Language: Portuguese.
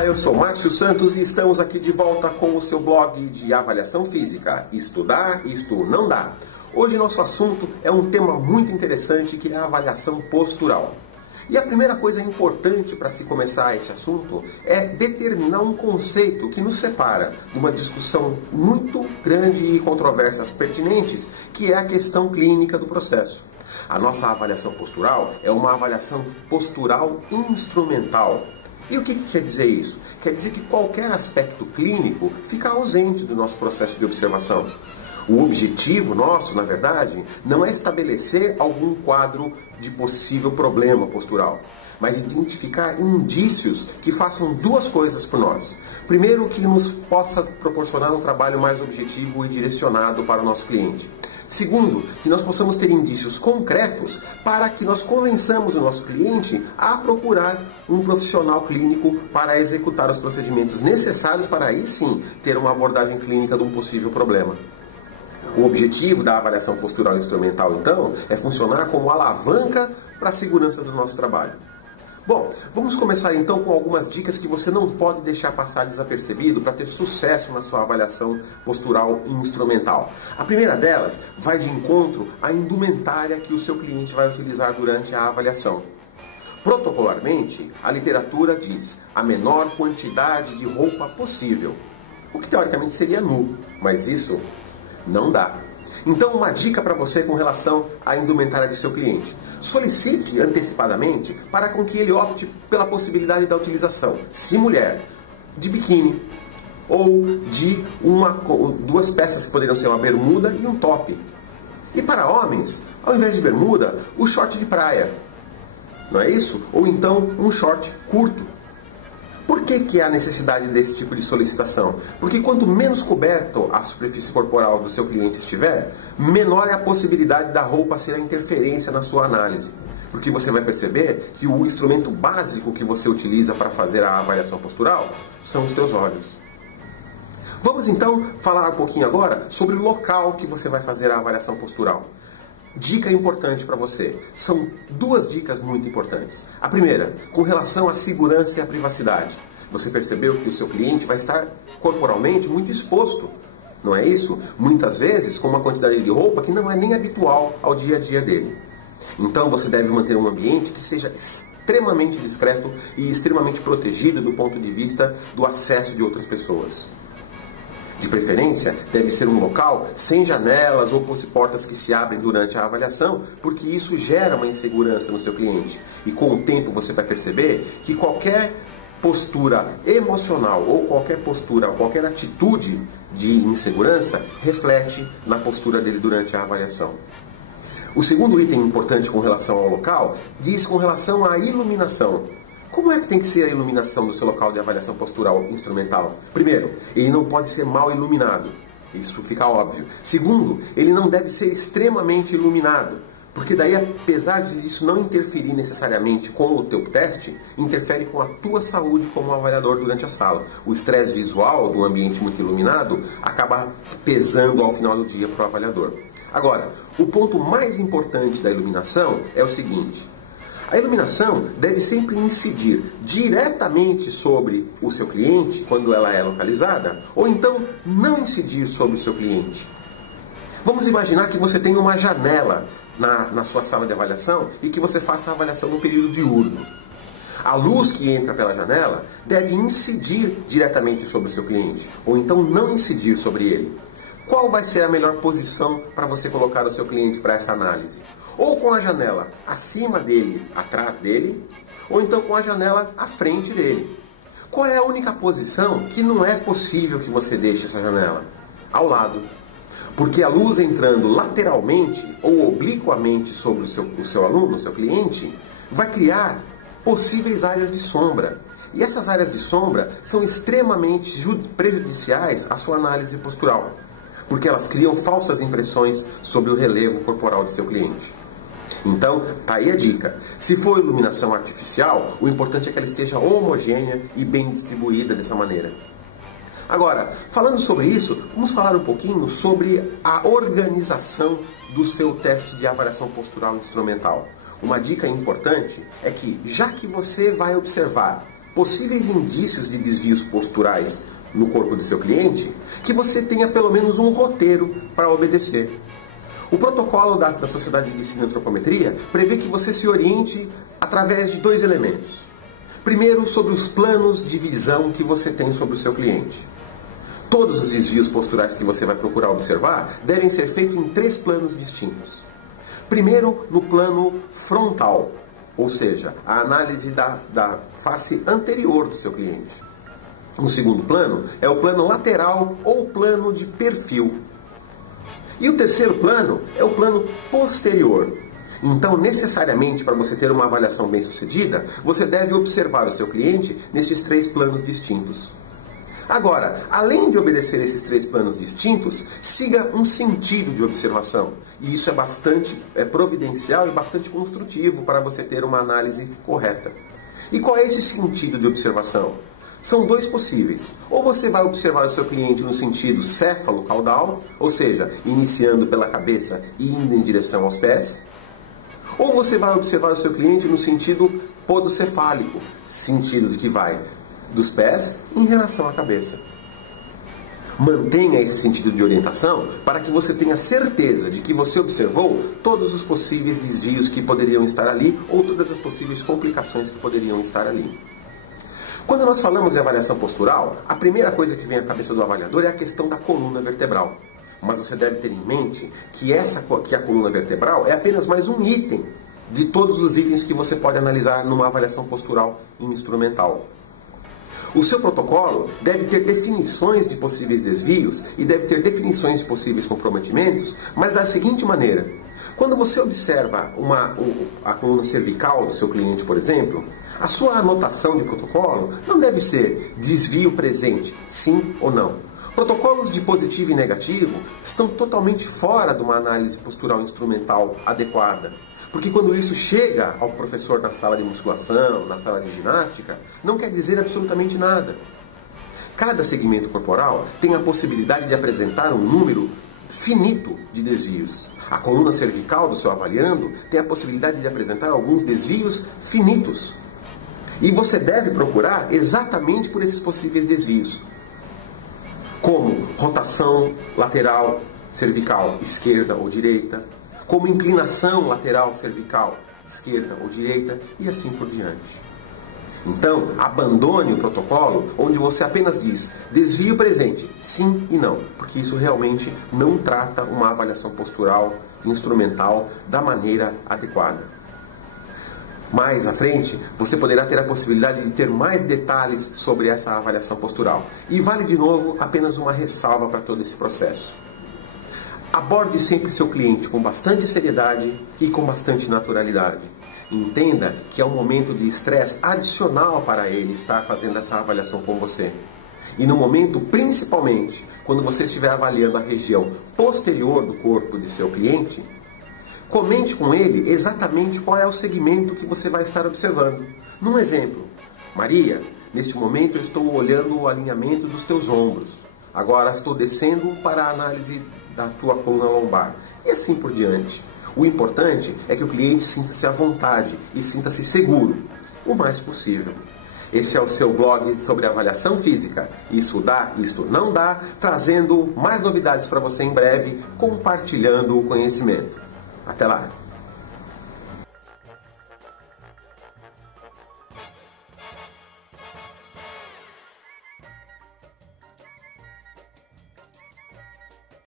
Olá, eu sou Márcio Santos e estamos aqui de volta com o seu blog de avaliação física. Isto dá, isto não dá. Hoje nosso assunto é um tema muito interessante que é a avaliação postural. E a primeira coisa importante para se começar esse assunto é determinar um conceito que nos separa de uma discussão muito grande e controversas pertinentes, que é a questão clínica do processo. A nossa avaliação postural é uma avaliação postural instrumental. E o que quer dizer isso? Quer dizer que qualquer aspecto clínico fica ausente do nosso processo de observação. O objetivo nosso, na verdade, não é estabelecer algum quadro de possível problema postural, mas identificar indícios que façam duas coisas por nós. Primeiro, que nos possa proporcionar um trabalho mais objetivo e direcionado para o nosso cliente. Segundo, que nós possamos ter indícios concretos para que nós convençamos o nosso cliente a procurar um profissional clínico para executar os procedimentos necessários para aí sim ter uma abordagem clínica de um possível problema. O objetivo da avaliação postural instrumental, então, é funcionar como alavanca para a segurança do nosso trabalho. Bom, vamos começar então com algumas dicas que você não pode deixar passar desapercebido para ter sucesso na sua avaliação postural instrumental. A primeira delas vai de encontro à indumentária que o seu cliente vai utilizar durante a avaliação. Protocolarmente, a literatura diz a menor quantidade de roupa possível, o que teoricamente seria nu, mas isso não dá. Então, uma dica para você com relação à indumentária do seu cliente. Solicite antecipadamente para com que ele opte pela possibilidade da utilização, se mulher, de biquíni ou de duas peças que poderiam ser uma bermuda e um top. E para homens, ao invés de bermuda, o short de praia. Não é isso? Ou então um short curto. Por que há necessidade desse tipo de solicitação? Porque quanto menos coberto a superfície corporal do seu cliente estiver, menor é a possibilidade da roupa ser a interferência na sua análise. Porque você vai perceber que o instrumento básico que você utiliza para fazer a avaliação postural são os teus olhos. Vamos então falar um pouquinho agora sobre o local que você vai fazer a avaliação postural. Dica importante para você. São duas dicas muito importantes. A primeira, com relação à segurança e à privacidade. Você percebeu que o seu cliente vai estar corporalmente muito exposto, não é isso? Muitas vezes com uma quantidade de roupa que não é nem habitual ao dia a dia dele. Então você deve manter um ambiente que seja extremamente discreto e extremamente protegido do ponto de vista do acesso de outras pessoas. De preferência, deve ser um local sem janelas ou portas que se abrem durante a avaliação, porque isso gera uma insegurança no seu cliente. E com o tempo você vai perceber que qualquer postura emocional ou qualquer postura, qualquer atitude de insegurança reflete na postura dele durante a avaliação. O segundo item importante com relação ao local diz com relação à iluminação. Como é que tem que ser a iluminação do seu local de avaliação postural instrumental? Primeiro, ele não pode ser mal iluminado. Isso fica óbvio. Segundo, ele não deve ser extremamente iluminado. Porque daí, apesar de isso não interferir necessariamente com o teu teste, interfere com a tua saúde como avaliador durante a sala. O estresse visual do ambiente muito iluminado acaba pesando ao final do dia para o avaliador. Agora, o ponto mais importante da iluminação é o seguinte. A iluminação deve sempre incidir diretamente sobre o seu cliente, quando ela é localizada, ou então não incidir sobre o seu cliente. Vamos imaginar que você tem uma janela na sua sala de avaliação e que você faça a avaliação no período diurno. A luz que entra pela janela deve incidir diretamente sobre o seu cliente, ou então não incidir sobre ele. Qual vai ser a melhor posição para você colocar o seu cliente para essa análise? Ou com a janela acima dele, atrás dele, ou então com a janela à frente dele. Qual é a única posição que não é possível que você deixe essa janela? Ao lado. Porque a luz entrando lateralmente ou obliquamente sobre o seu aluno, o seu cliente, vai criar possíveis áreas de sombra. E essas áreas de sombra são extremamente prejudiciais à sua análise postural, porque elas criam falsas impressões sobre o relevo corporal do seu cliente. Então, tá aí a dica. Se for iluminação artificial, o importante é que ela esteja homogênea e bem distribuída dessa maneira. Agora, falando sobre isso, vamos falar um pouquinho sobre a organização do seu teste de avaliação postural instrumental. Uma dica importante é que, já que você vai observar possíveis indícios de desvios posturais no corpo do seu cliente, que você tenha pelo menos um roteiro para obedecer. O protocolo da Sociedade de Ensino e Antropometria prevê que você se oriente através de 2 elementos. Primeiro, sobre os planos de visão que você tem sobre o seu cliente. Todos os desvios posturais que você vai procurar observar devem ser feitos em 3 planos distintos. Primeiro, no plano frontal, ou seja, a análise da face anterior do seu cliente. No segundo plano, é o plano lateral ou plano de perfil. E o terceiro plano é o plano posterior. Então, necessariamente, para você ter uma avaliação bem-sucedida, você deve observar o seu cliente nesses 3 planos distintos. Agora, além de obedecer esses 3 planos distintos, siga um sentido de observação. E isso é bastante providencial e bastante construtivo para você ter uma análise correta. E qual é esse sentido de observação? São 2 possíveis. Ou você vai observar o seu cliente no sentido céfalo-caudal, ou seja, iniciando pela cabeça e indo em direção aos pés. Ou você vai observar o seu cliente no sentido podocefálico, sentido de que vai dos pés em relação à cabeça. Mantenha esse sentido de orientação para que você tenha certeza de que você observou todos os possíveis desvios que poderiam estar ali ou todas as possíveis complicações que poderiam estar ali. Quando nós falamos de avaliação postural, a primeira coisa que vem à cabeça do avaliador é a questão da coluna vertebral. Mas você deve ter em mente que a coluna vertebral é apenas mais um item de todos os itens que você pode analisar numa avaliação postural instrumental. O seu protocolo deve ter definições de possíveis desvios e deve ter definições de possíveis comprometimentos, mas da seguinte maneira: quando você observa a coluna cervical do seu cliente, por exemplo, a sua anotação de protocolo não deve ser desvio presente, sim ou não. Protocolos de positivo e negativo estão totalmente fora de uma análise postural instrumental adequada. Porque quando isso chega ao professor na sala de musculação, na sala de ginástica, não quer dizer absolutamente nada. Cada segmento corporal tem a possibilidade de apresentar um número finito de desvios. A coluna cervical do seu avaliando tem a possibilidade de apresentar alguns desvios finitos. E você deve procurar exatamente por esses possíveis desvios, como rotação lateral cervical, esquerda ou direita, como inclinação lateral cervical, esquerda ou direita, e assim por diante. Então, abandone o protocolo onde você apenas diz desvio presente, sim e não, porque isso realmente não trata uma avaliação postural instrumental da maneira adequada. Mais à frente, você poderá ter a possibilidade de ter mais detalhes sobre essa avaliação postural. E vale de novo apenas uma ressalva para todo esse processo. Aborde sempre seu cliente com bastante seriedade e com bastante naturalidade. Entenda que é um momento de estresse adicional para ele estar fazendo essa avaliação com você. E no momento, principalmente, quando você estiver avaliando a região posterior do corpo de seu cliente, comente com ele exatamente qual é o segmento que você vai estar observando. Num exemplo: Maria, neste momento eu estou olhando o alinhamento dos teus ombros. Agora estou descendo para a análise da tua coluna lombar. E assim por diante. O importante é que o cliente sinta-se à vontade e sinta-se seguro, o mais possível. Esse é o seu blog sobre avaliação física. Isso dá, isto não dá, trazendo mais novidades para você em breve, compartilhando o conhecimento. Até lá!